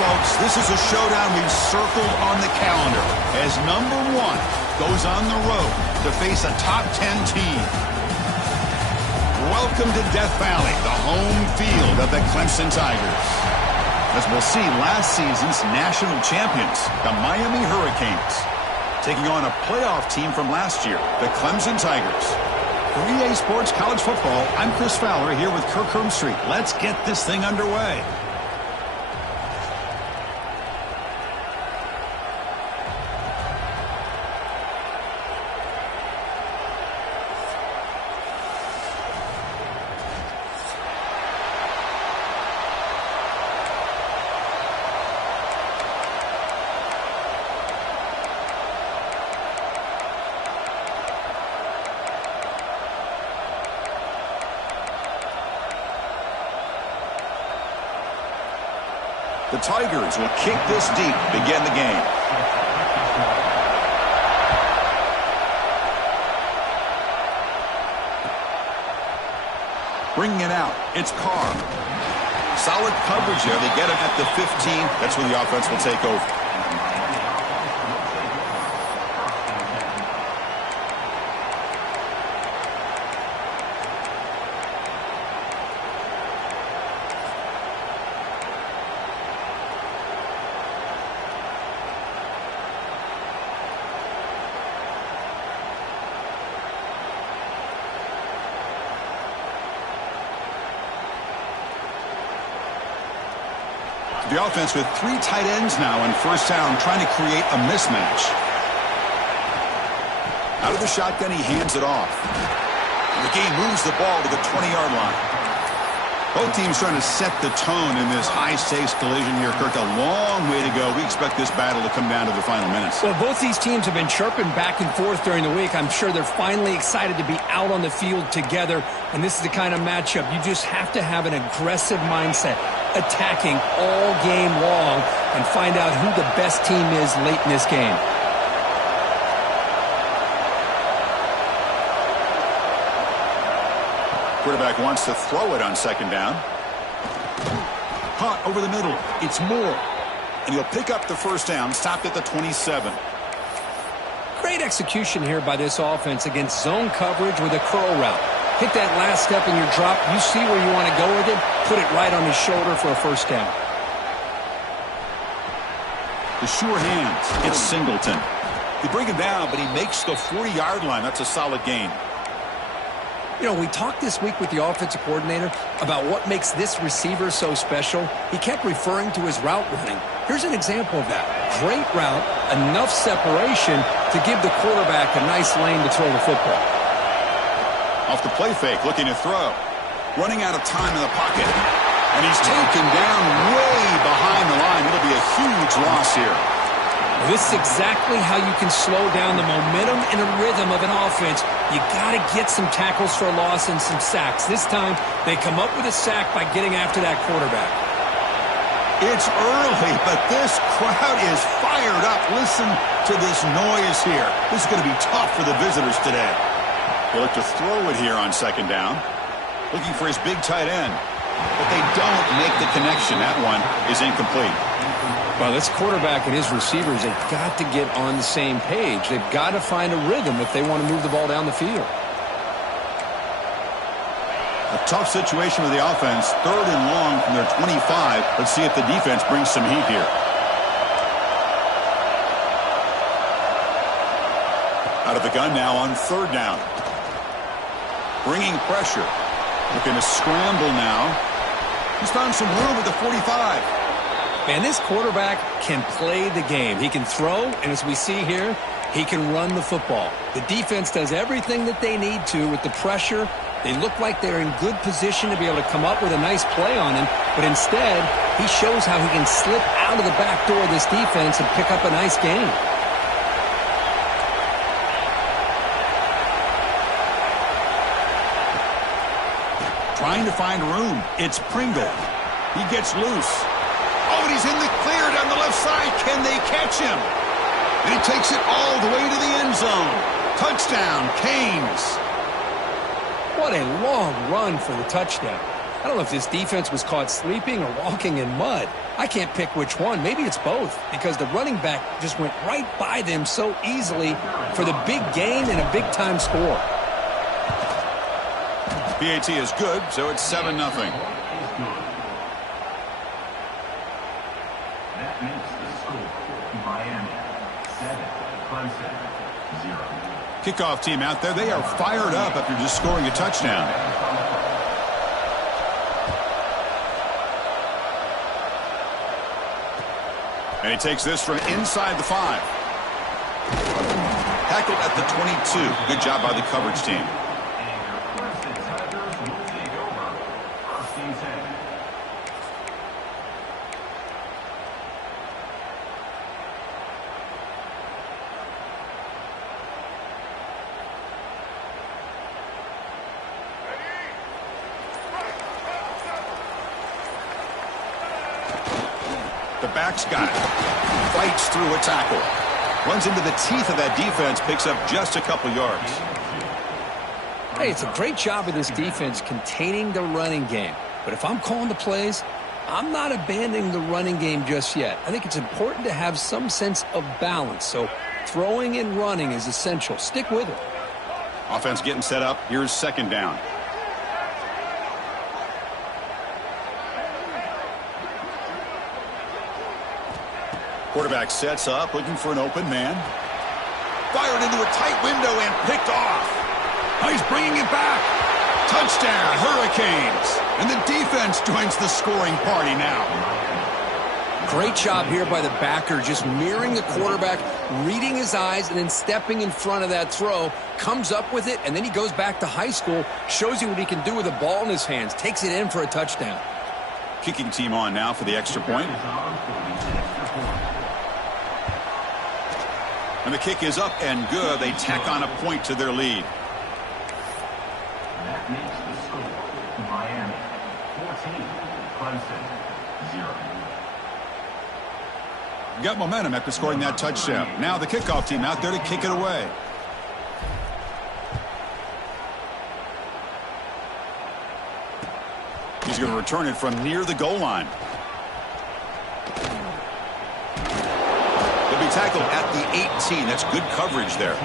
folks, this is a showdown we've circled on the calendar as number 1 goes on the road to face a top 10 team. Welcome to Death Valley, the home field of the Clemson Tigers. As we'll see, last season's national champions, the Miami Hurricanes, taking on a playoff team from last year, the Clemson Tigers. For EA Sports College Football, I'm Chris Fowler here with Kirk Hermstreet. Let's get this thing underway. The Tigers will kick this deep to begin the game. Bringing it out, it's Carr. Solid coverage there. They get him at the 15. That's where the offense will take over. The offense with 3 tight ends now on first down, trying to create a mismatch. Out of the shotgun, he hands it off. And the game moves the ball to the 20-yard line. Both teams trying to set the tone in this high-stakes collision here, Kirk. A long way to go. We expect this battle to come down to the final minutes. Well, both these teams have been chirping back and forth during the week. I'm sure they're finally excited to be out on the field together, and this is the kind of matchup you just have to have an aggressive mindset, attacking all game long, and find out who the best team is late in this game. Quarterback wants to throw it on second down. Hot over the middle. It's Moore. And he'll pick up the first down, stopped at the 27. Great execution here by this offense against zone coverage with a curl route. Hit that last step in your drop. You see where you want to go with it. Put it right on his shoulder for a first down. The sure hands. It's Singleton. They bring him down, but he makes the 40-yard line. That's a solid gain. You know, we talked this week with the offensive coordinator about what makes this receiver so special. He kept referring to his route running. Here's an example of that. Great route, enough separation to give the quarterback a nice lane to throw the football. Off the play fake, looking to throw. Running out of time in the pocket. And he's taken down way behind the line. It'll be a huge loss here. This is exactly how you can slow down the momentum and a rhythm of an offense. You got to get some tackles for a loss and some sacks. This time, they come up with a sack by getting after that quarterback. It's early, but this crowd is fired up. Listen to this noise here. This is going to be tough for the visitors today. They look to throw it here on second down. Looking for his big tight end. But they don't make the connection. That one is incomplete. Well, this quarterback and his receivers, they've got to get on the same page. They've got to find a rhythm if they want to move the ball down the field. A tough situation with the offense. 3rd and long from their 25. Let's see if the defense brings some heat here. Out of the gun now on 3rd down. Bringing pressure. Looking to scramble now. He's found some room at the 45. And this quarterback can play the game. He can throw, and as we see here, he can run the football. The defense does everything that they need to with the pressure. They look like they're in good position to be able to come up with a nice play on him, but instead, he shows how he can slip out of the back door of this defense and pick up a nice gain. Trying to find room. It's Pringle. He gets loose. Oh, and he's in the clear down the left side. Can they catch him? And he takes it all the way to the end zone. Touchdown, Canes. What a long run for the touchdown. I don't know if this defense was caught sleeping or walking in mud. I can't pick which one. Maybe it's both, because the running back just went right by them so easily for the big gain and a big-time score. PAT is good, so it's 7-0. That makes the score Miami 7, Clemson 0. Kickoff team out there, they are fired up after just scoring a touchdown. And he takes this from inside the 5. Tackled at the 22. Good job by the coverage team. The back's got it. Fights through a tackle. Runs into the teeth of that defense. Picks up just a couple yards. Hey, it's a great job of this defense containing the running game. But if I'm calling the plays, I'm not abandoning the running game just yet. I think it's important to have some sense of balance. So throwing and running is essential. Stick with it. Offense getting set up. Here's 2nd down. Quarterback sets up, looking for an open man. Fired into a tight window and picked off. Oh, he's bringing it back. Touchdown, Hurricanes. And the defense joins the scoring party now. Great job here by the backer, just mirroring the quarterback, reading his eyes, and then stepping in front of that throw. Comes up with it, and then he goes back to high school, shows you what he can do with the ball in his hands, takes it in for a touchdown. Kicking team on now for the extra point. And the kick is up and good. They tack on a point to their lead. That makes the score Miami 14, Clemson 0. Got momentum after scoring that touchdown. Now the kickoff team out there to kick it away. He's going to return it from near the goal line. He'll be tackled at the 18. That's good coverage there.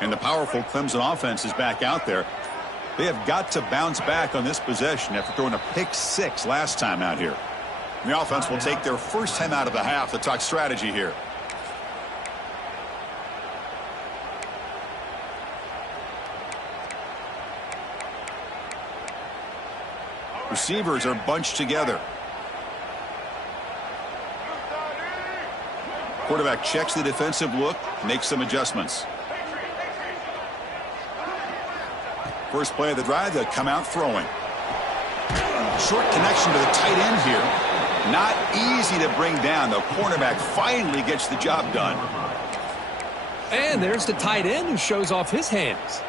And the powerful Clemson offense is back out there. They have got to bounce back on this possession after throwing a pick 6 last time out here. And the offense will take their first time out of the half to talk strategy here. Receivers are bunched together. Quarterback checks the defensive look, makes some adjustments. First play of the drive, they'll come out throwing. Short connection to the tight end here. Not easy to bring down. The cornerback finally gets the job done. And there's the tight end who shows off his hands.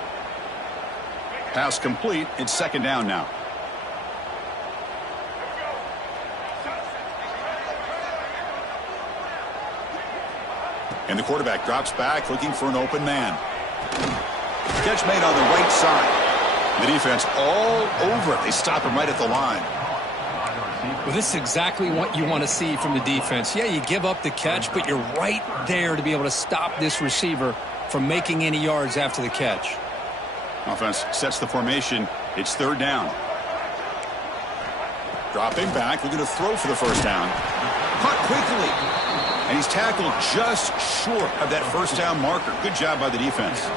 Pass complete. It's 2nd down now. And the quarterback drops back looking for an open man. Catch made on the right side. The defense all over it. They stop him right at the line. Well, this is exactly what you want to see from the defense. Yeah, you give up the catch, but you're right there to be able to stop this receiver from making any yards after the catch. Offense sets the formation. It's 3rd down. Dropping back, looking to throw for the first down. Caught quickly. And he's tackled just short of that first down marker. Good job by the defense.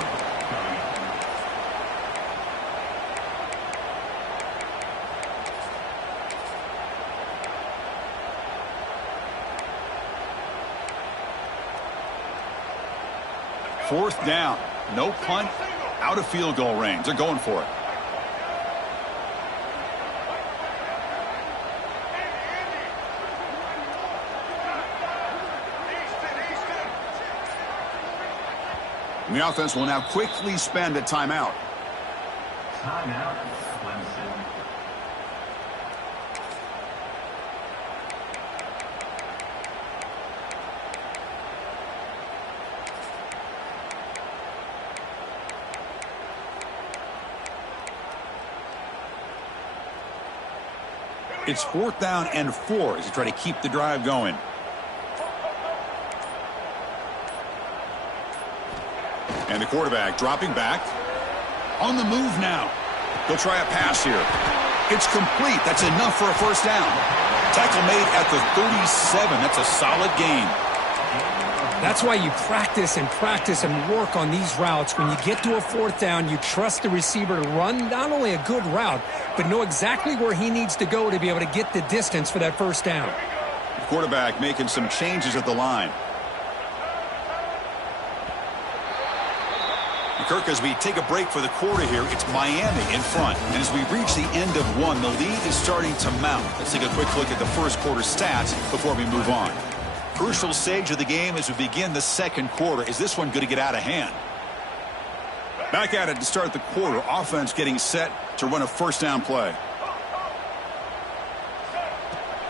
Fourth down. No punt. Out of field goal range. They're going for it. And the offense will now quickly spend a timeout. Timeout, Clemson. It's 4th down and 4 as you try to keep the drive going. And the quarterback dropping back. On the move now. He'll try a pass here. It's complete. That's enough for a first down. Tackle made at the 37. That's a solid gain. That's why you practice and work on these routes. When you get to a 4th down, you trust the receiver to run not only a good route, but know exactly where he needs to go to be able to get the distance for that first down. The quarterback making some changes at the line. Kirk, as we take a break for the quarter here, it's Miami in front. And as we reach the end of one, the lead is starting to mount. Let's take a quick look at the first quarter stats before we move on. Crucial stage of the game as we begin the second quarter. Is this one going to get out of hand? Back at it to start the quarter. Offense getting set to run a first down play.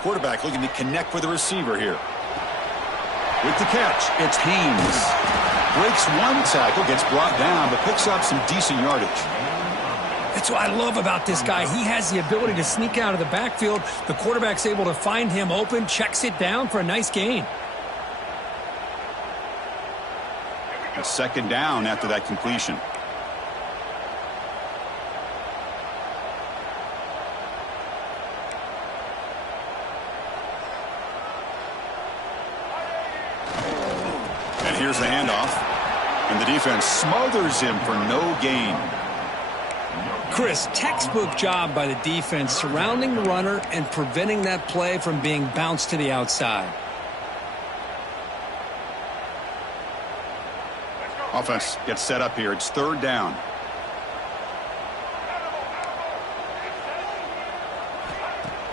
Quarterback looking to connect with the receiver here. With the catch, it's Haynes. Breaks one tackle, gets brought down, but picks up some decent yardage. That's what I love about this guy. He has the ability to sneak out of the backfield. The quarterback's able to find him open, checks it down for a nice gain. A second down after that completion. And here's the handoff. And the defense smothers him for no gain. Chris, textbook job by the defense surrounding the runner and preventing that play from being bounced to the outside. Offense gets set up here. It's 3rd down.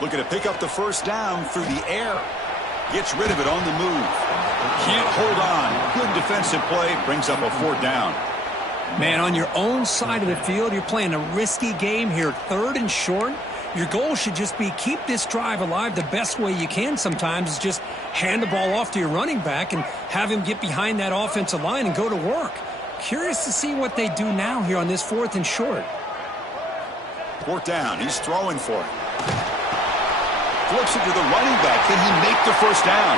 Looking to pick up the first down through the air. Gets rid of it on the move. Can't hold on. Good defensive play. Brings up a 4th down. Man, on your own side of the field, you're playing a risky game here. 3rd and short. Your goal should just be keep this drive alive the best way you can sometimes is just hand the ball off to your running back and have him get behind that offensive line and go to work. Curious to see what they do now here on this 4th and short. 4th down. He's throwing for it. Flips it to the running back. Can he make the first down?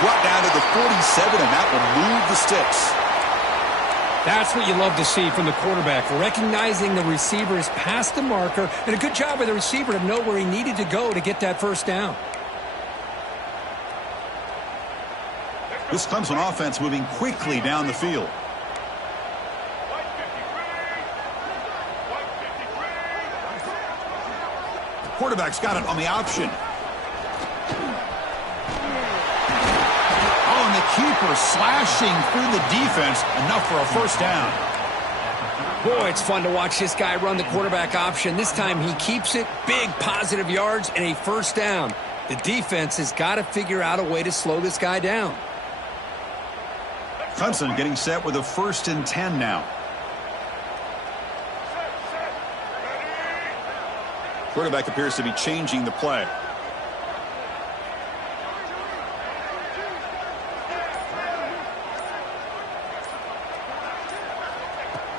Brought down to the 47, and that will move the sticks. That's what you love to see from the quarterback, recognizing the receiver is past the marker, and a good job by the receiver to know where he needed to go to get that first down. This Clemson offense moving quickly down the field. Quarterback's got it on the option. Oh, and the keeper slashing through the defense. Enough for a first down. Boy, it's fun to watch this guy run the quarterback option. This time he keeps it. Big positive yards and a first down. The defense has got to figure out a way to slow this guy down. Clemson getting set with a 1st and 10 now. Quarterback appears to be changing the play.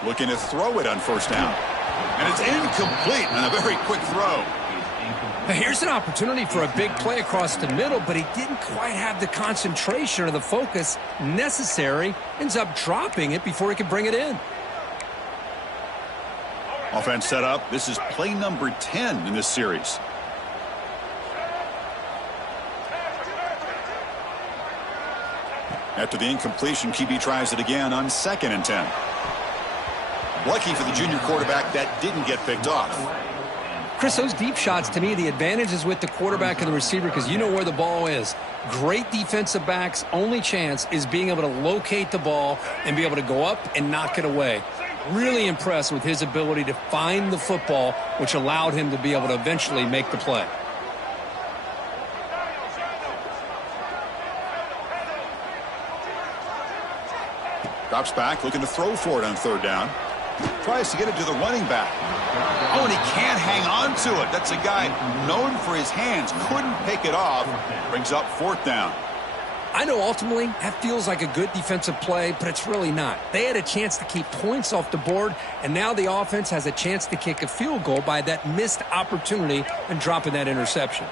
Looking to throw it on first down. And it's incomplete on a very quick throw. Now here's an opportunity for a big play across the middle, but he didn't quite have the concentration or the focus necessary. Ends up dropping it before he could bring it in. Offense set up. This is play number 10 in this series. After the incompletion, QB tries it again on 2nd and 10. Lucky for the junior quarterback that didn't get picked off. Chris, those deep shots, to me, the advantage is with the quarterback and the receiver because you know where the ball is. Great defensive backs' only chance is being able to locate the ball and be able to go up and knock it away. Really impressed with his ability to find the football, which allowed him to be able to eventually make the play. Drops back, looking to throw for it on 3rd down. Tries to get it to the running back. Oh, and he can't hang on to it. That's a guy known for his hands. Couldn't pick it off. Brings up 4th down. I know ultimately that feels like a good defensive play, but it's really not. They had a chance to keep points off the board, and now the offense has a chance to kick a field goal by that missed opportunity and dropping that interception.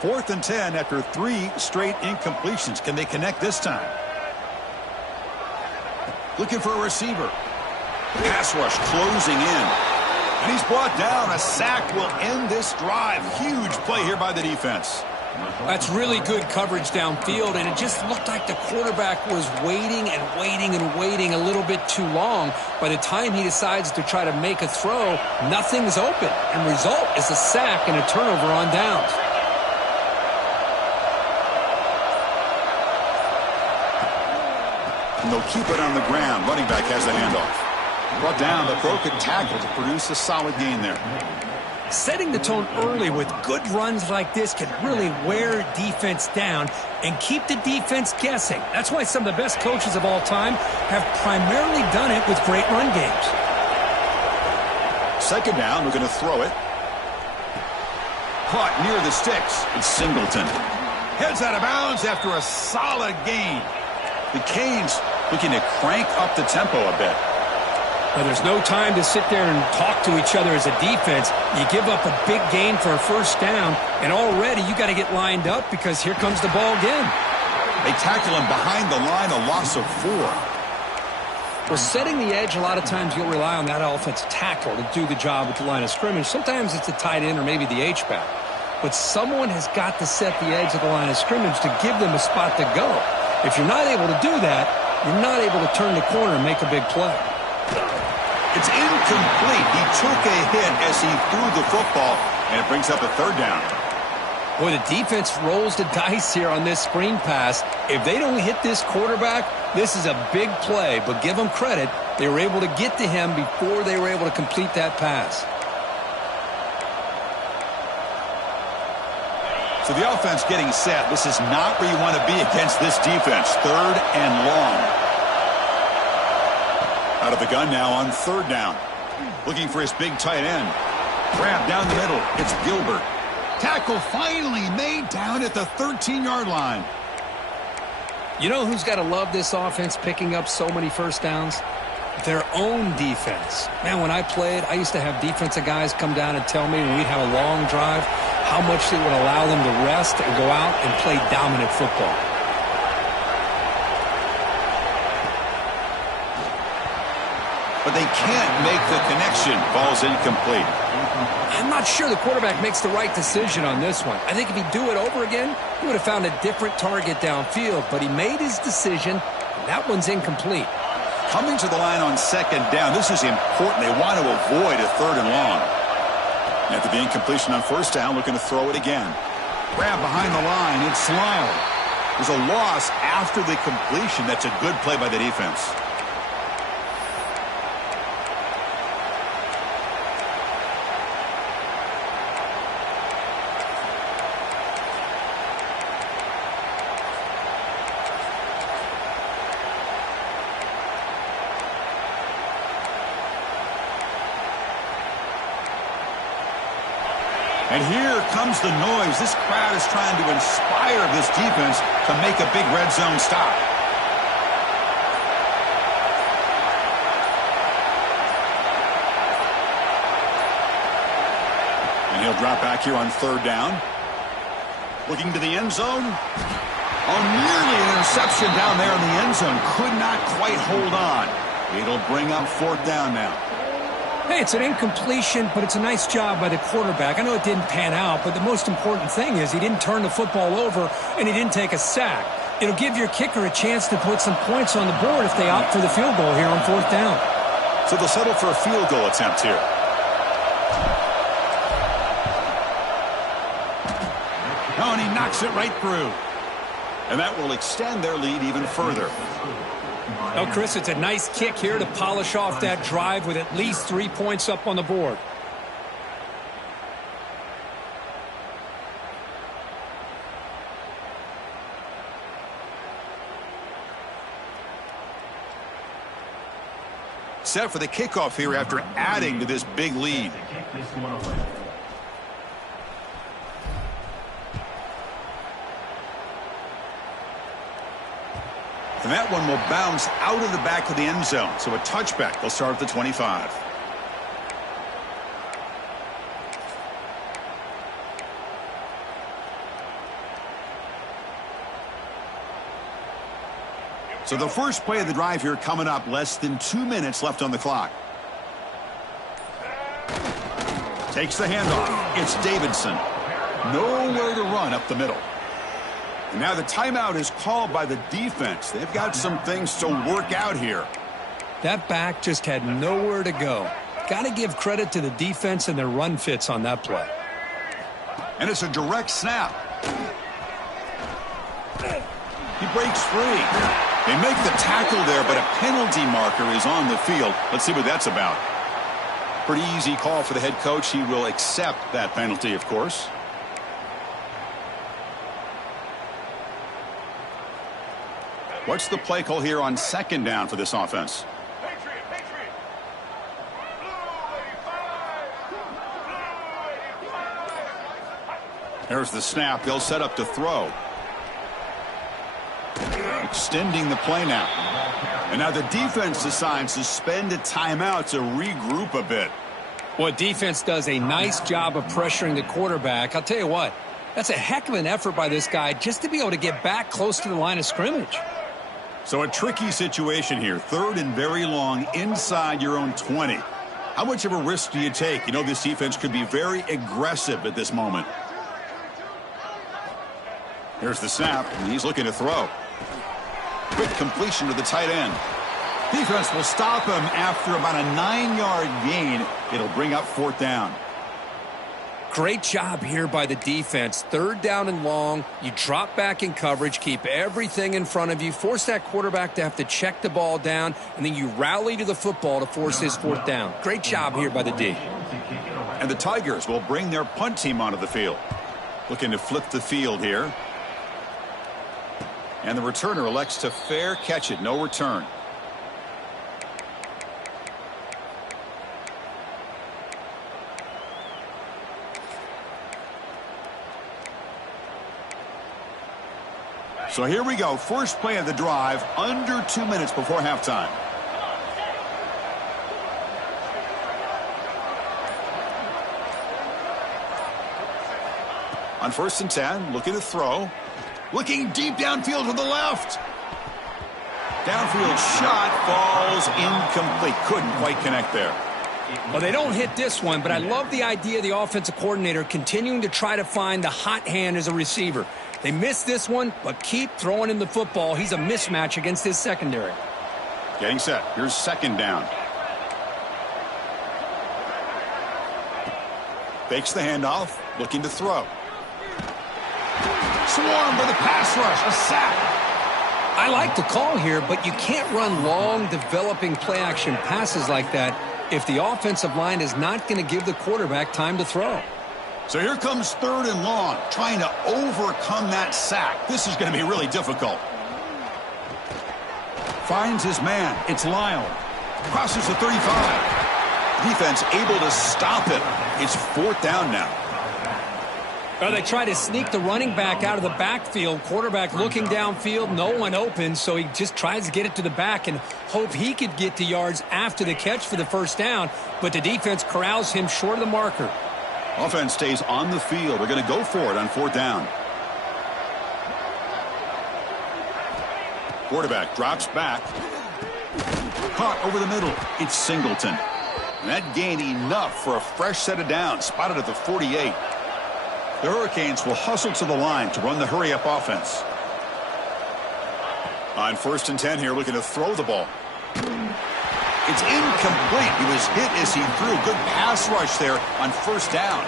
4th and 10 after 3 straight incompletions. Can they connect this time? Looking for a receiver. Pass rush closing in. And he's brought down. A sack will end this drive. Huge play here by the defense. That's really good coverage downfield, and it just looked like the quarterback was waiting and waiting and waiting a little bit too long. By the time he decides to try to make a throw, nothing's open, and result is a sack and a turnover on downs. And they'll keep it on the ground. Running back has the handoff. Brought down, the broken tackle to produce a solid gain there. Setting the tone early with good runs like this can really wear defense down and keep the defense guessing. That's why some of the best coaches of all time have primarily done it with great run games. 2nd down, we're going to throw it. Caught near the sticks. It's Singleton. Heads out of bounds after a solid gain. The Canes looking to crank up the tempo a bit. Well, there's no time to sit there and talk to each other as a defense. You give up a big gain for a 1st down, and already you got to get lined up because here comes the ball again. They tackle him behind the line, a loss of 4. Well, setting the edge, a lot of times you'll rely on that offensive tackle to do the job at the line of scrimmage. Sometimes it's the tight end or maybe the H-back. But someone has got to set the edge of the line of scrimmage to give them a spot to go. If you're not able to do that, you're not able to turn the corner and make a big play. It's incomplete. He took a hit as he threw the football, and it brings up a 3rd down. Boy, the defense rolls the dice here on this screen pass. If they don't hit this quarterback, this is a big play, but give them credit. They were able to get to him before they were able to complete that pass. So the offense getting set. This is not where you want to be against this defense. 3rd and long. Out of the gun now on 3rd down. Looking for his big tight end. Grab down the middle. It's Gilbert. Tackle finally made down at the 13-yard line. You know who's got to love this offense picking up so many 1st downs? Their own defense. Man, when I played, I used to have defensive guys come down and tell me when we'd have a long drive how much it would allow them to rest and go out and play dominant football. But they can't make the connection. Ball's incomplete. I'm not sure the quarterback makes the right decision on this one. I think if he'd do it over again, he would have found a different target downfield. But he made his decision, and that one's incomplete. Coming to the line on 2nd down. This is important. They want to avoid a 3rd and long. After the incompletion on 1st down, looking to throw it again. Grab behind the line. It's Lyle. There's a loss after the completion. That's a good play by the defense. And here comes the noise. This crowd is trying to inspire this defense to make a big red zone stop. And he'll drop back here on 3rd down. Looking to the end zone. Oh, nearly an interception down there in the end zone. Could not quite hold on. It'll bring up 4th down now. Hey, it's an incompletion, but it's a nice job by the quarterback. I know it didn't pan out, but the most important thing is he didn't turn the football over and he didn't take a sack. It'll give your kicker a chance to put some points on the board if they opt for the field goal here on 4th down. So they'll settle for a field goal attempt here. Oh, and he knocks it right through. And that will extend their lead even further. Oh, Chris, it's a nice kick here to polish off that drive with at least 3 points up on the board. set for the kickoff here after adding to this big lead. Kick this one away. And that one will bounce out of the back of the end zone. So a touchback. They'll start at the 25. So the first play of the drive here coming up. Less than 2 minutes left on the clock. Takes the handoff. It's Davidson. Nowhere to run up the middle. And now the timeout is called by the defense. They've got some things to work out here. That back just had nowhere to go. Got to give credit to the defense and their run fits on that play. And it's a direct snap. He breaks free. They make the tackle there, but a penalty marker is on the field. Let's see what that's about. Pretty easy call for the head coach. He will accept that penalty, of course. What's the play call here on second down for this offense? There's the snap. They'll set up to throw. Extending the play now. And now the defense decides to spend a timeout to regroup a bit. Well, defense does a nice job of pressuring the quarterback. I'll tell you what, that's a heck of an effort by this guy just to be able to get back close to the line of scrimmage. So a tricky situation here. Third and very long inside your own 20. How much of a risk do you take? You know this defense could be very aggressive at this moment. Here's the snap, and he's looking to throw. Quick completion to the tight end. Defense will stop him after about a 9-yard gain. It'll bring up fourth down. Great job here by the defense. Third down and long. You drop back in coverage, keep everything in front of you, force that quarterback to have to check the ball down, and then you rally to the football to force his fourth down. Great job here by the D. And the Tigers will bring their punt team onto the field. Looking to flip the field here. And the returner elects to fair catch it. No return. So here we go. First play of the drive, under 2 minutes before halftime. On 1st and 10, looking to throw. Looking deep downfield to the left. Downfield shot falls incomplete. Couldn't quite connect there. Well, they don't hit this one, but I love the idea of the offensive coordinator continuing to try to find the hot hand as a receiver. They missed this one, but keep throwing him the football. He's a mismatch against his secondary. Getting set. Here's second down. Fakes the handoff. Looking to throw. Swarmed by the pass rush. A sack. I like the call here, but you can't run long, developing play-action passes like that if the offensive line is not going to give the quarterback time to throw. So here comes third and long, trying to overcome that sack. This is going to be really difficult. Finds his man. It's Lyle. Crosses the 35. Defense able to stop it. It's fourth down now. Well, they try to sneak the running back out of the backfield. Quarterback looking downfield, no one open, so he just tries to get it to the back and hope he could get to yards after the catch for the first down, but the defense corrals him short of the marker. Offense stays on the field. They're going to go for it on fourth down. Quarterback drops back. Caught over the middle. It's Singleton. And that gained enough for a fresh set of downs. Spotted at the 48. The Hurricanes will hustle to the line to run the hurry-up offense. On 1st and 10 here, looking to throw the ball. It's incomplete. He was hit as he threw. Good pass rush there on first down.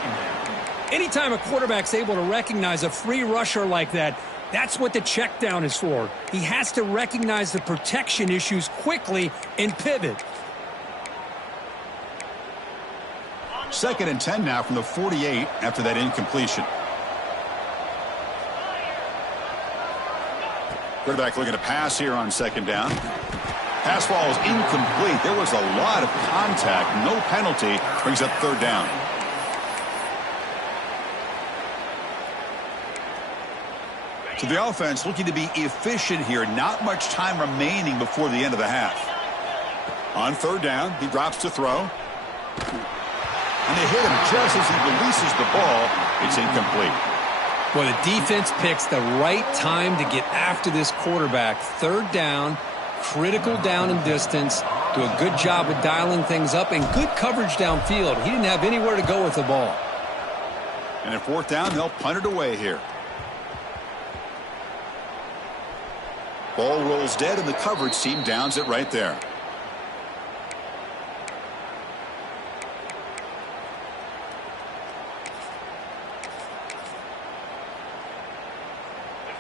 Anytime a quarterback's able to recognize a free rusher like that, that's what the check down is for. He has to recognize the protection issues quickly and pivot. 2nd and 10 now from the 48 after that incompletion. Quarterback looking to pass here on second down. Pass ball is incomplete. There was a lot of contact. No penalty. Brings up third down. So the offense looking to be efficient here. Not much time remaining before the end of the half. On third down, he drops to throw. And they hit him just as he releases the ball. It's incomplete. Well, the defense picks the right time to get after this quarterback. Third down, critical down and distance. Do a good job of dialing things up and good coverage downfield. He didn't have anywhere to go with the ball. And at fourth down, they'll punt it away here. Ball rolls dead, and the coverage team downs it right there.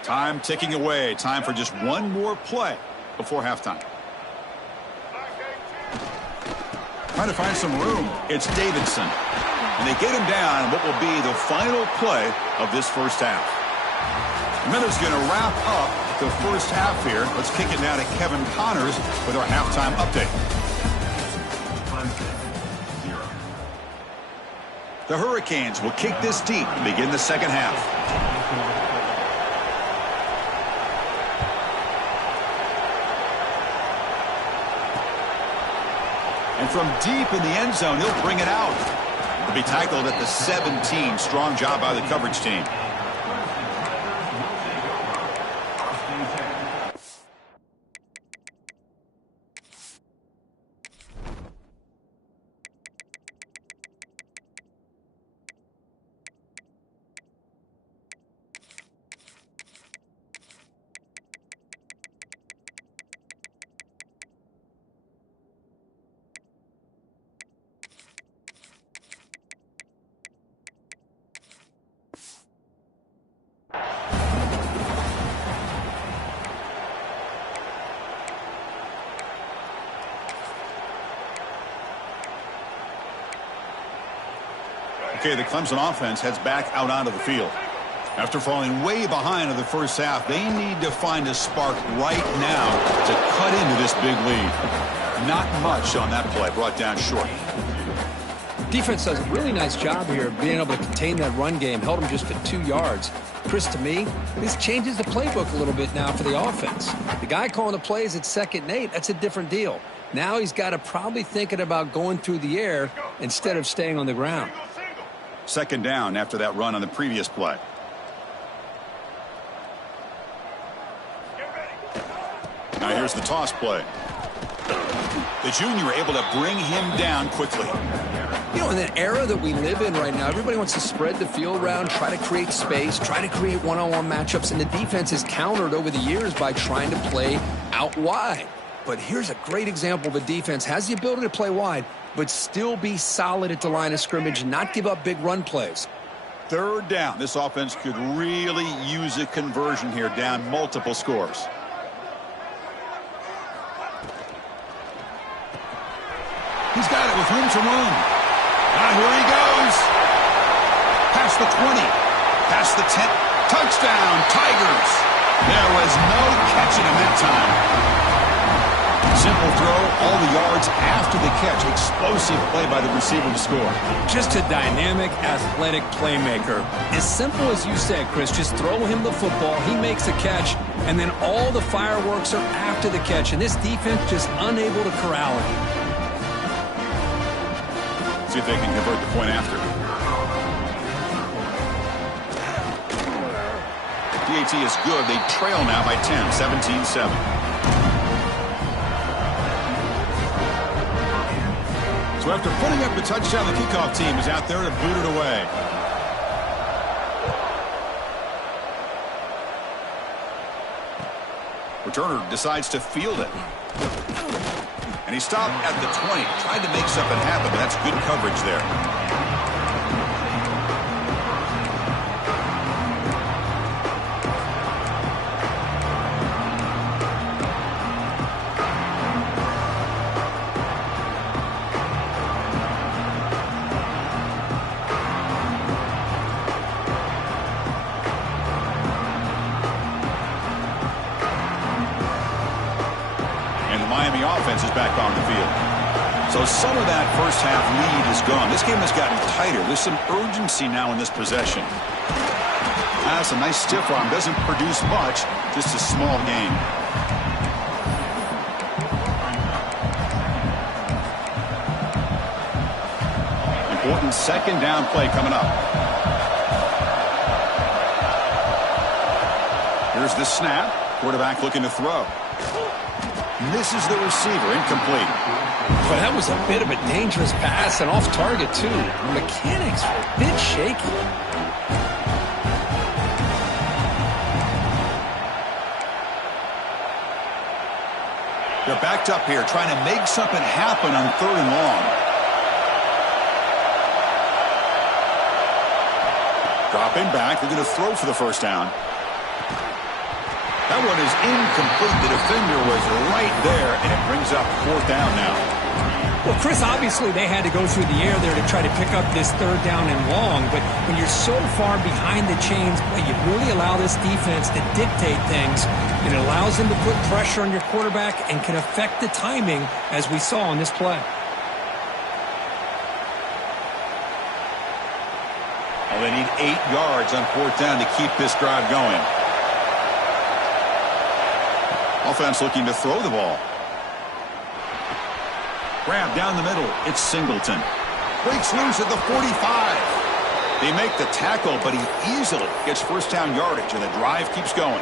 Time ticking away. Time for just one more play before halftime. Trying to find some room. It's Davidson. And they get him down in what will be the final play of this first half. Miller's going to wrap up the first half here. Let's kick it now to Kevin Connors with our halftime update. The Hurricanes will kick this deep to begin the second half. And from deep in the end zone, he'll bring it out. He'll be tackled at the 17. Strong job by the coverage team. Okay, the Clemson offense heads back out onto the field. After falling way behind in the first half, they need to find a spark right now to cut into this big lead. Not much on that play, brought down short. Defense does a really nice job here of being able to contain that run game. Held him just to 2 yards. Chris, to me, this changes the playbook a little bit now for the offense. The guy calling the plays at 2nd and 8, that's a different deal. Now he's got to probably thinking about going through the air instead of staying on the ground. Second down after that run on the previous play. Now here's the toss play. The junior able to bring him down quickly. You know, in that era that we live in right now, everybody wants to spread the field around, try to create space, try to create one-on-one matchups, and the defense is countered over the years by trying to play out wide. But here's a great example of a defense has the ability to play wide, but still be solid at the line of scrimmage and not give up big run plays. Third down. This offense could really use a conversion here, down multiple scores. He's got it with room to run. Now here he goes. Past the 20. Past the 10. Touchdown, Tigers. There was no catching him that time. Simple throw, all the yards after the catch. Explosive play by the receiver to score. Just a dynamic, athletic playmaker. As simple as you said, Chris, just throw him the football, he makes a catch, and then all the fireworks are after the catch, and this defense just unable to corral him. See if they can convert the point after. DAT is good. They trail now by 10, 17-7. So after putting up the touchdown, the kickoff team is out there to boot it away. Returner decides to field it. And he stopped at the 20. Tried to make something happen, but that's good coverage there. Miami offense is back on the field. So some of that first half lead is gone. This game has gotten tighter. There's some urgency now in this possession. That's a nice stiff arm. Doesn't produce much. Just a small gain. Important second down play coming up. Here's the snap. Quarterback looking to throw. Misses the receiver. Incomplete. But that was a bit of a dangerous pass and off target, too. The mechanics were a bit shaky. They're backed up here trying to make something happen on 3rd and long. Dropping back. They're going to throw for the first down. That one is incomplete. The defender was right there, and it brings up 4th down now. Well, Chris, obviously they had to go through the air there to try to pick up this 3rd down and long, but when you're so far behind the chains, you really allow this defense to dictate things. It allows them to put pressure on your quarterback and can affect the timing, as we saw on this play. Well, they need 8 yards on 4th down to keep this drive going. Offense looking to throw the ball. Grab down the middle. It's Singleton. Breaks loose at the 45. They make the tackle, but he easily gets first down yardage, and the drive keeps going.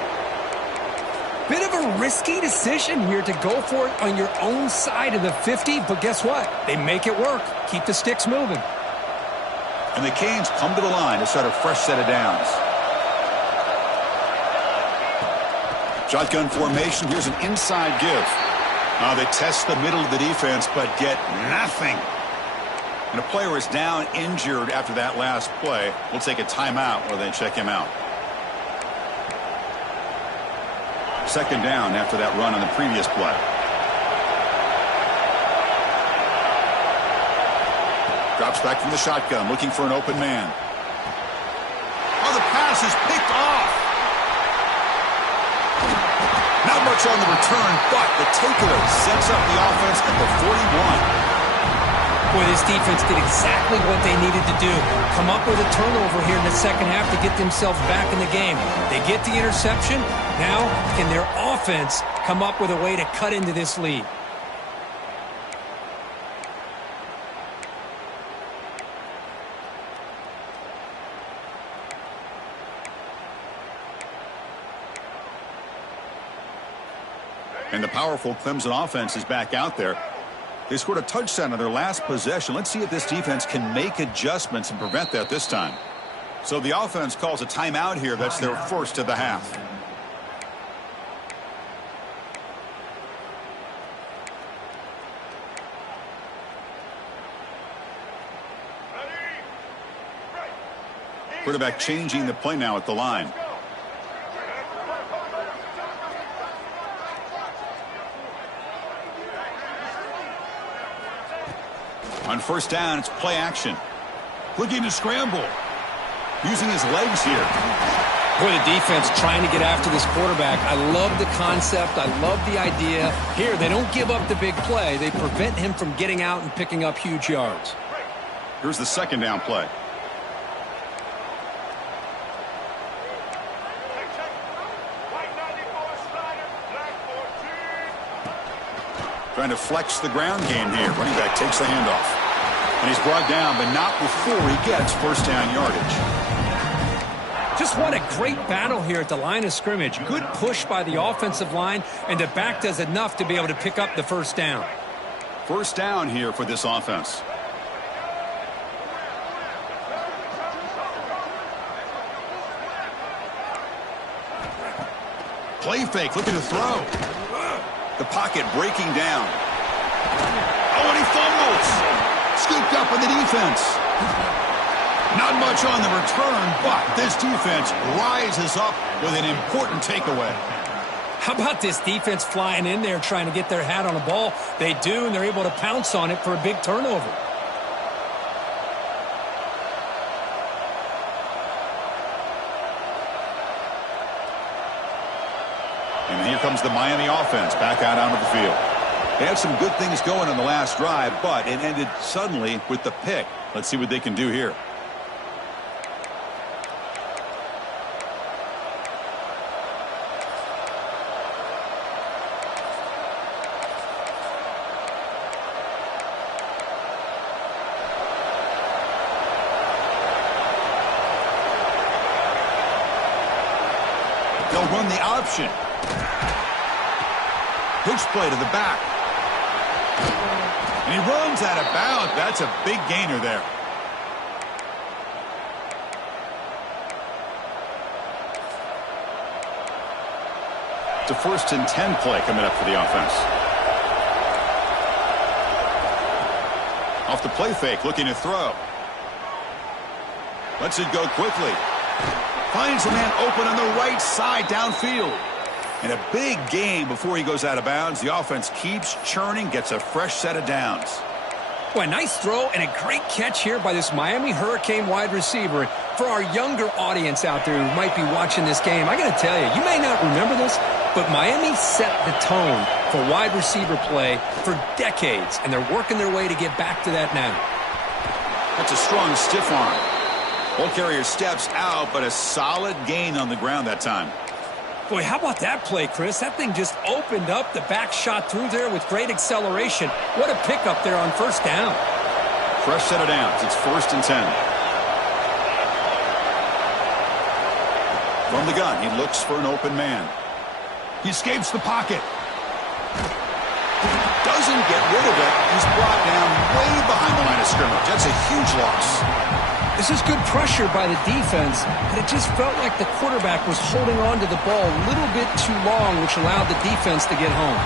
Bit of a risky decision here to go for it on your own side of the 50, but guess what? They make it work. Keep the sticks moving. And the Canes come to the line to start a fresh set of downs. Shotgun formation. Here's an inside give. They test the middle of the defense, but get nothing. And a player is down injured after that last play. We'll take a timeout or then check him out. Second down after that run on the previous play. Drops back from the shotgun, looking for an open man. Oh, the pass is picked off. Not much on the return, but the takeaway sets up the offense at the 41. Boy, this defense did exactly what they needed to do. Come up with a turnover here in the second half to get themselves back in the game. They get the interception. Now, can their offense come up with a way to cut into this lead? And the powerful Clemson offense is back out there. They scored a touchdown on their last possession. Let's see if this defense can make adjustments and prevent that this time. So the offense calls a timeout here. That's their first of the half. Quarterback changing the play now at the line. On first down, it's play action. Looking to scramble. Using his legs here. Boy, the defense trying to get after this quarterback. I love the concept. I love the idea. Here, they don't give up the big play. They prevent him from getting out and picking up huge yards. Here's the second down play. Trying to flex the ground game here. Running back takes the handoff. And he's brought down, but not before he gets first down yardage. Just what a great battle here at the line of scrimmage. Good push by the offensive line, and the back does enough to be able to pick up the first down. First down here for this offense. Play fake, looking to throw. The pocket breaking down. Oh, and he fumbles. Scooped up in the defense. Not much on the return, but this defense rises up with an important takeaway. How about this defense flying in there trying to get their hat on a ball? They do, and they're able to pounce on it for a big turnover. And here comes the Miami offense back out onto the field. They had some good things going on the last drive, but it ended suddenly with the pick. Let's see what they can do here. They'll run the option. Pitch play to the back. And he runs out of bounds. That's a big gainer there. It's a 1st and 10 play coming up for the offense. Off the play fake, looking to throw. Lets it go quickly. Finds a man open on the right side downfield. And a big gain before he goes out of bounds. The offense keeps churning, gets a fresh set of downs. Boy, nice throw and a great catch here by this Miami Hurricane wide receiver. For our younger audience out there who might be watching this game, I got to tell you, you may not remember this, but Miami set the tone for wide receiver play for decades, and they're working their way to get back to that now. That's a strong stiff arm. Ball carrier steps out, but a solid gain on the ground that time. Boy, how about that play, Chris? That thing just opened up. The back shot through there with great acceleration. What a pickup there on 1st down. Fresh set of downs. It's 1st and 10. From the gun, he looks for an open man. He escapes the pocket. Doesn't get rid of it. He's brought down way behind the line of scrimmage. That's a huge loss. This is good pressure by the defense, but it just felt like the quarterback was holding on to the ball a little bit too long, which allowed the defense to get home.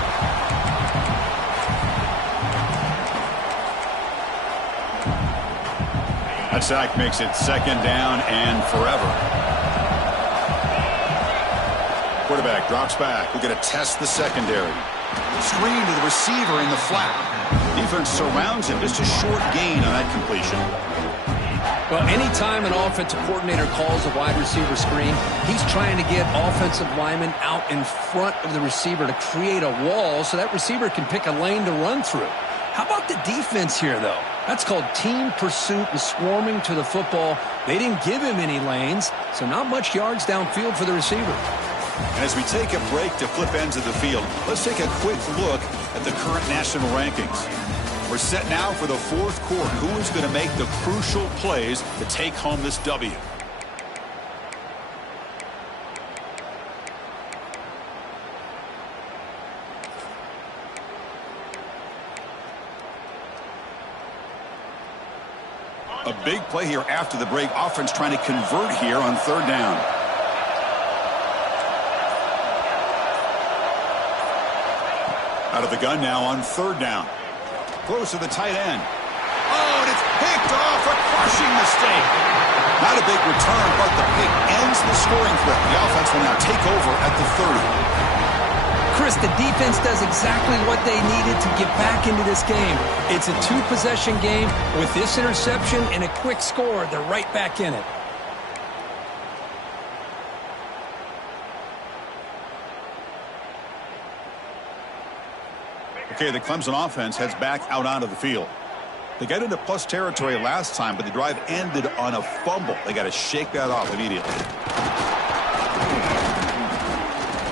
That sack makes it 2nd down and forever. Quarterback drops back. We're going to test the secondary. Screen to the receiver in the flat. Defense surrounds him. Just a short gain on that completion. Well, anytime an offensive coordinator calls a wide receiver screen, he's trying to get offensive linemen out in front of the receiver to create a wall so that receiver can pick a lane to run through. How about the defense here, though? That's called team pursuit and swarming to the football. They didn't give him any lanes, so not much yards downfield for the receiver. And as we take a break to flip ends of the field, let's take a quick look at the current national rankings. We're set now for the 4th quarter. Who is going to make the crucial plays to take home this W? A big play here after the break. Offense trying to convert here on 3rd down. Out of the gun now on 3rd down. Close to the tight end. Oh, and it's picked off. A crushing mistake. Not a big return, but the pick ends the scoring threat. The offense will now take over at the 30. Chris, the defense does exactly what they needed to get back into this game. It's a 2-possession game. With this interception and a quick score, they're right back in it. Okay, the Clemson offense heads back out onto the field. They got into plus territory last time, but the drive ended on a fumble. They got to shake that off immediately.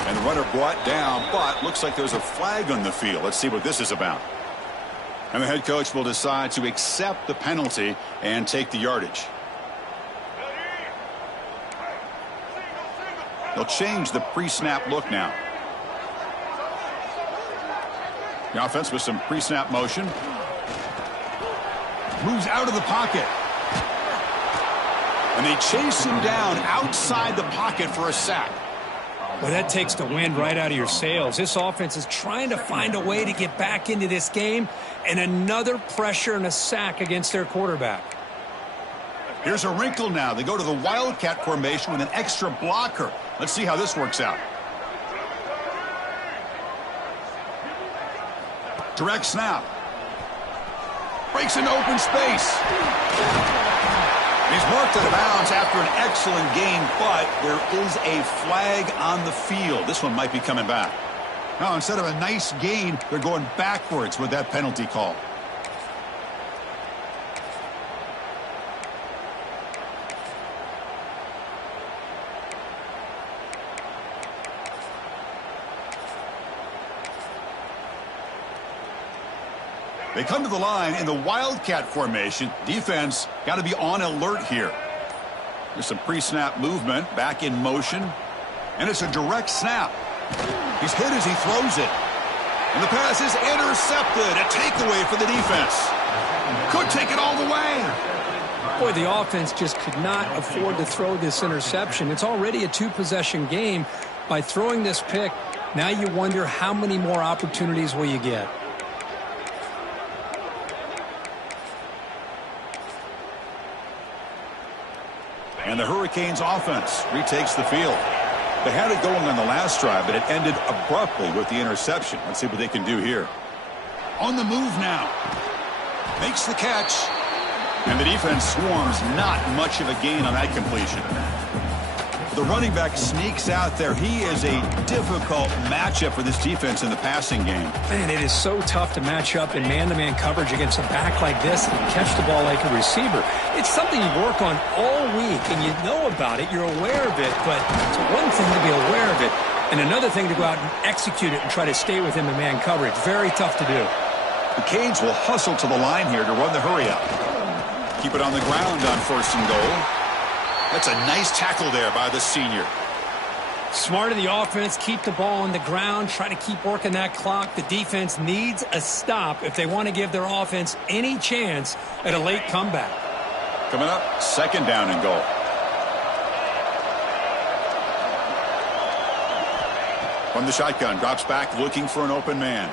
And the runner brought down, but looks like there's a flag on the field. Let's see what this is about. And the head coach will decide to accept the penalty and take the yardage. They'll change the pre-snap look now. The offense with some pre-snap motion. Moves out of the pocket. And they chase him down outside the pocket for a sack. Well, that takes the wind right out of your sails. This offense is trying to find a way to get back into this game, and another pressure and a sack against their quarterback. Here's a wrinkle now. They go to the Wildcat formation with an extra blocker. Let's see how this works out. Direct snap. Breaks into open space. He's marked out of bounds after an excellent game, but there is a flag on the field. This one might be coming back. Now, instead of a nice gain, they're going backwards with that penalty call. They come to the line in the Wildcat formation. Defense got to be on alert here. There's some pre-snap movement, back in motion, and it's a direct snap. He's hit as he throws it. And the pass is intercepted. A takeaway for the defense. Could take it all the way. Boy, the offense just could not afford to throw this interception. It's already a two-possession game. By throwing this pick, now you wonder how many more opportunities will you get. And the Hurricanes offense retakes the field. They had it going on the last drive, but it ended abruptly with the interception. Let's see what they can do here. On the move now. Makes the catch. And the defense swarms. Not much of a gain on that completion. The running back sneaks out there. He is a difficult matchup for this defense in the passing game. Man, it is so tough to match up in man-to-man coverage against a back like this and catch the ball like a receiver. It's something you work on all week, and you know about it. You're aware of it, but it's one thing to be aware of it, and another thing to go out and execute it and try to stay with him in man coverage. Very tough to do. The Canes will hustle to the line here to run the hurry-up. Keep it on the ground on 1st and goal. That's a nice tackle there by the senior. Smart of the offense, keep the ball on the ground, try to keep working that clock. The defense needs a stop if they want to give their offense any chance at a late comeback. Coming up, 2nd down and goal. From the shotgun, drops back looking for an open man.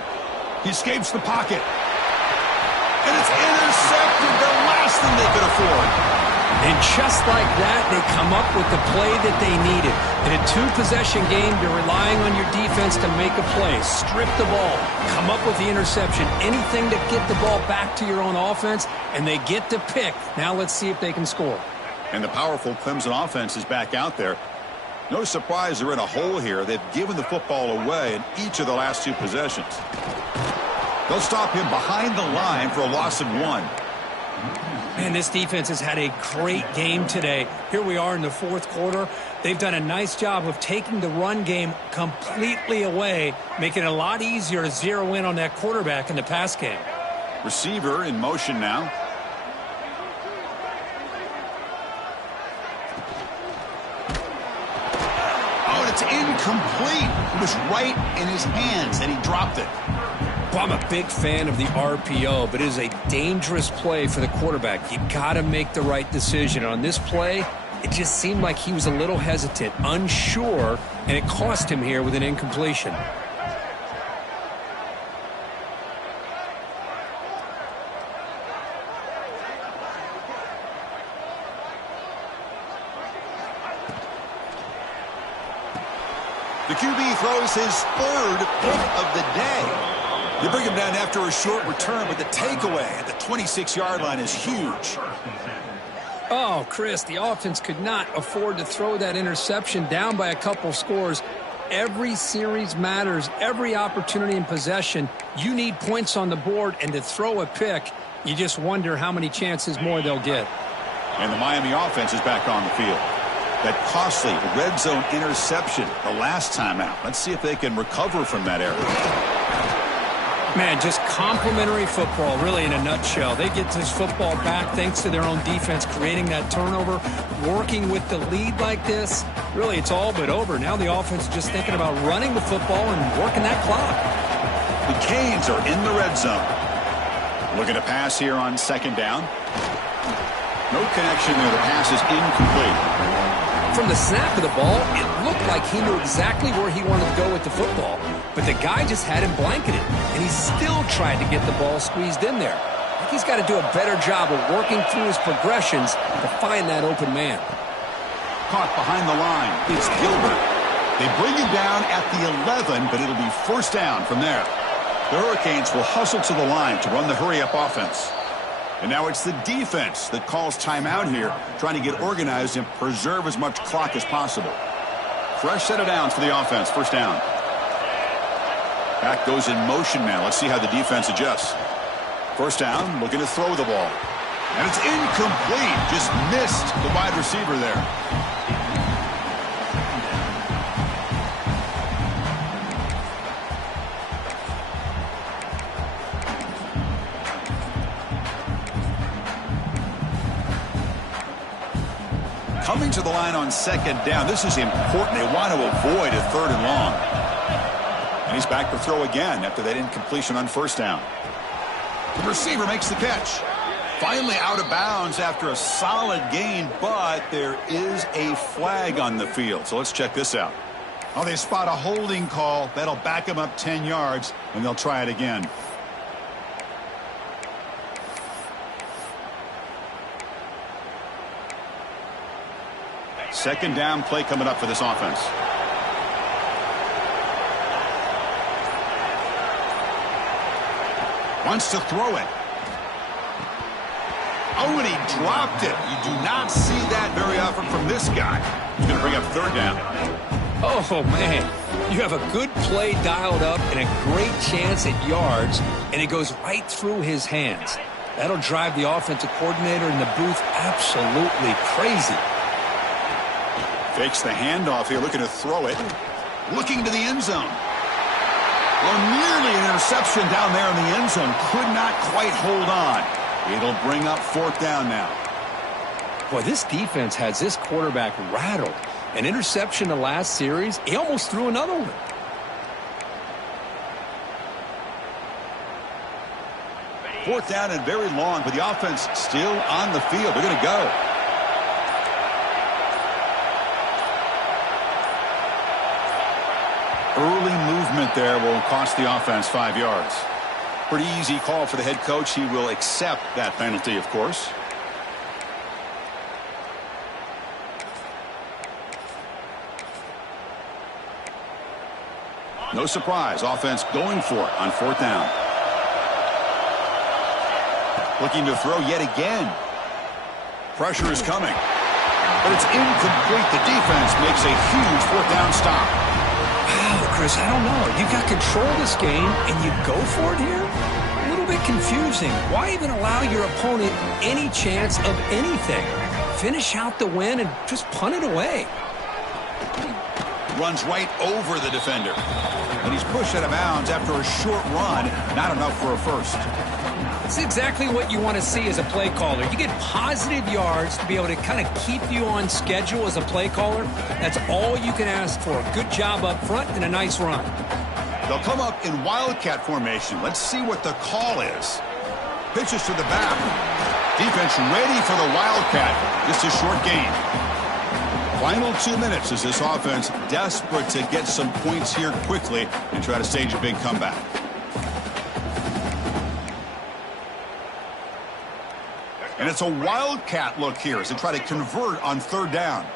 He escapes the pocket. And it's intercepted, the last thing they could afford. And just like that, they come up with the play that they needed. In a two-possession game, you're relying on your defense to make a play, strip the ball, come up with the interception, anything to get the ball back to your own offense, and they get to pick. Now let's see if they can score. And the powerful Clemson offense is back out there. No surprise they're in a hole here. They've given the football away in each of the last 2 possessions. They'll stop him behind the line for a loss of 1. Man, this defense has had a great game today. Here we are in the 4th quarter. They've done a nice job of taking the run game completely away, making it a lot easier to zero in on that quarterback in the pass game. Receiver in motion now. Oh, it's incomplete. It was right in his hands, and he dropped it. Well, I'm a big fan of the RPO, but it is a dangerous play for the quarterback. You got to make the right decision. On this play, it just seemed like he was a little hesitant, unsure, and it cost him here with an incompletion. The QB throws his 3rd pick of the day. They bring him down after a short return, but the takeaway at the 26-yard line is huge. Oh, Chris, the offense could not afford to throw that interception down by a couple scores. Every series matters. Every opportunity in possession, you need points on the board, and to throw a pick, you just wonder how many chances more they'll get. And the Miami offense is back on the field. That costly red zone interception the last time out. Let's see if they can recover from that error. Man, just complimentary football, really, in a nutshell. They get this football back thanks to their own defense, creating that turnover, working with the lead like this. Really, it's all but over. Now the offense is just thinking about running the football and working that clock. The Canes are in the red zone. Looking to pass here on 2nd down. No connection there. The pass is incomplete. From the snap of the ball, it looked like he knew exactly where he wanted to go with the football. But the guy just had him blanketed, and he still tried to get the ball squeezed in there. I think he's got to do a better job of working through his progressions to find that open man. Caught behind the line. It's Gilbert. They bring him down at the 11, but it'll be 1st down from there. The Hurricanes will hustle to the line to run the hurry-up offense. And now it's the defense that calls timeout here, trying to get organized and preserve as much clock as possible. Fresh set of downs for the offense. 1st down. Back goes in motion now. Let's see how the defense adjusts. First down, looking to throw the ball. And it's incomplete. Just missed the wide receiver there. Coming to the line on second down. This is important. They want to avoid a third and long. And he's back to throw again after that incompletion on first down. The receiver makes the catch. Finally out of bounds after a solid gain, but there is a flag on the field. So let's check this out. Oh, they spot a holding call. That'll back him up 10 yards, and they'll try it again. Second down play coming up for this offense. Wants to throw it. Oh, and he dropped it. You do not see that very often from this guy. He's going to bring up third down. Oh, man. You have a good play dialed up and a great chance at yards, and it goes right through his hands. That'll drive the offensive coordinator in the booth absolutely crazy. Fakes the handoff here, looking to throw it. Looking to the end zone. Well, nearly an interception down there in the end zone. Could not quite hold on. It'll bring up fourth down now. Boy, this defense has this quarterback rattled. An interception the last series. He almost threw another one. Fourth down and very long, but the offense still on the field. They're going to go. Early movement there will cost the offense 5 yards. Pretty easy call for the head coach. He will accept that penalty, of course. No surprise. Offense going for it on fourth down. Looking to throw yet again. Pressure is coming. But it's incomplete. The defense makes a huge fourth down stop. Wow, Chris, I don't know. You got control of this game, and you go for it here? A little bit confusing. Why even allow your opponent any chance of anything? Finish out the win and just punt it away. Runs right over the defender. And he's pushed out of bounds after a short run. Not enough for a first. That's exactly what you want to see as a play caller. You get positive yards to be able to kind of keep you on schedule as a play caller. That's all you can ask for. Good job up front and a nice run. They'll come up in wildcat formation. Let's see what the call is. Pitches to the back. Defense ready for the wildcat. Just a short gain. Final 2 minutes as this offense desperate to get some points here quickly and try to stage a big comeback. And it's a wildcat look here as they try to convert on third down.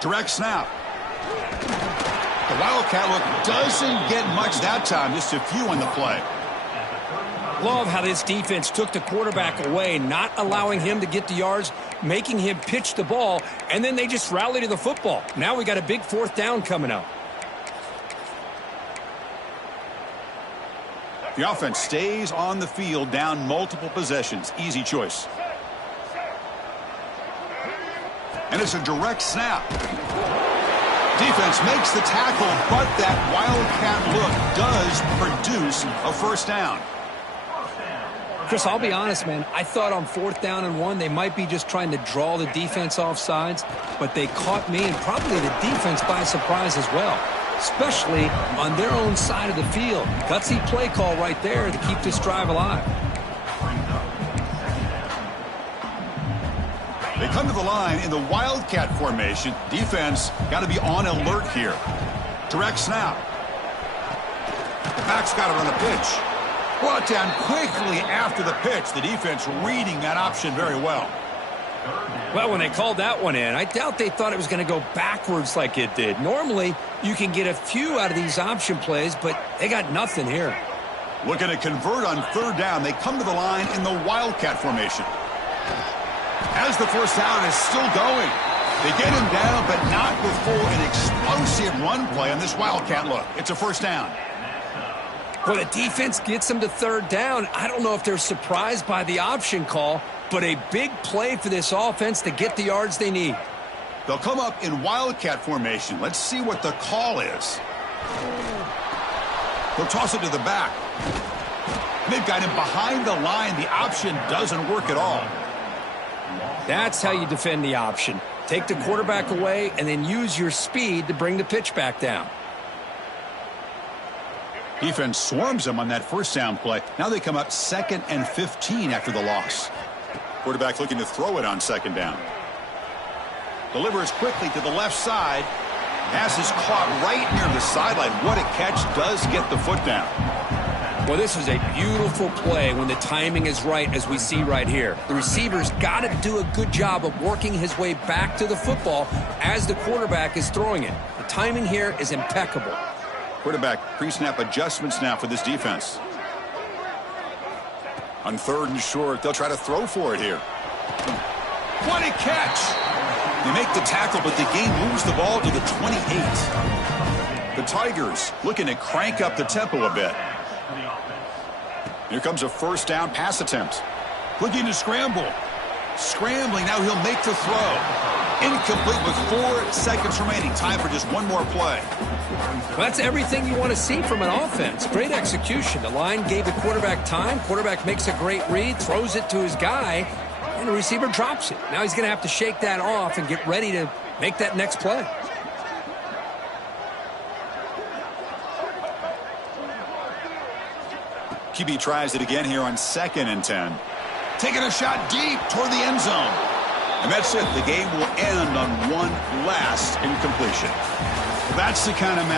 Direct snap. The wildcat look doesn't get much that time, just a few on the play. Love how this defense took the quarterback away, not allowing him to get the yards, making him pitch the ball, and then they just rally to the football. Now we got a big fourth down coming up. The offense stays on the field, down multiple possessions. Easy choice. And it's a direct snap. Defense makes the tackle, but that wildcat look does produce a first down. Chris, I'll be honest, man. I thought on fourth down and 1, they might be just trying to draw the defense off sides, but they caught me and probably the defense by surprise as well, especially on their own side of the field. Gutsy play call right there to keep this drive alive. They come to the line in the wildcat formation. Defense got to be on alert here. Direct snap. The back's got it on the pitch. Brought down quickly after the pitch. The defense reading that option very well. Well, when they called that one in, I doubt they thought it was going to go backwards like it did. Normally, you can get a few out of these option plays, but they got nothing here. Looking to convert on third down. They come to the line in the wildcat formation. As the first down is still going. They get him down, but not before an explosive run play on this Wildcat look. It's a first down. Well, the defense gets them to third down. I don't know if they're surprised by the option call, but a big play for this offense to get the yards they need. They'll come up in Wildcat formation. Let's see what the call is. He'll toss it to the back. They've got him behind the line. The option doesn't work at all. That's how you defend the option. Take the quarterback away and then use your speed to bring the pitch back down. Defense swarms them on that first down play. Now they come up 2nd and 15 after the loss. Quarterback looking to throw it on 2nd down. Delivers quickly to the left side. Pass is caught right near the sideline. What a catch. Does get the foot down. Well, this is a beautiful play when the timing is right, as we see right here. The receiver's got to do a good job of working his way back to the football as the quarterback is throwing it. The timing here is impeccable. Quarterback pre-snap adjustments now for this defense. On 3rd and short, they'll try to throw for it here. What a catch! They make the tackle, but the game moves the ball to the 28. The Tigers looking to crank up the tempo a bit. Here comes a first down pass attempt. Looking to scramble. Scrambling, now he'll make the throw. Incomplete with 4 seconds remaining. Time for just one more play. Well, that's everything you want to see from an offense. Great execution. The line gave the quarterback time. Quarterback makes a great read, throws it to his guy, and the receiver drops it. Now he's going to have to shake that off and get ready to make that next play. QB tries it again here on 2nd and 10. Taking a shot deep toward the end zone. And that's it. The game will end on one last incompletion. That's the kind of match.